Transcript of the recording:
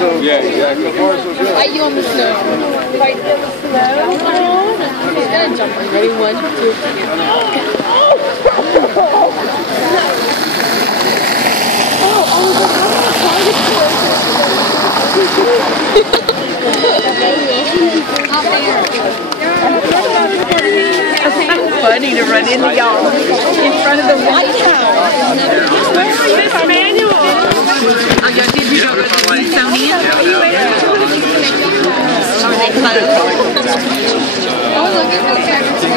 so yeah, exactly. so far so good. Fight you on the snow. Fight you on the snow. He's gonna jump on. Ready? 1, 2, 3. It's funny to run into y'all in front of the White House. Where are you, Emmanuel? Oh, y'all did you go to the Smithsonian? Are they closed? Oh, look at this.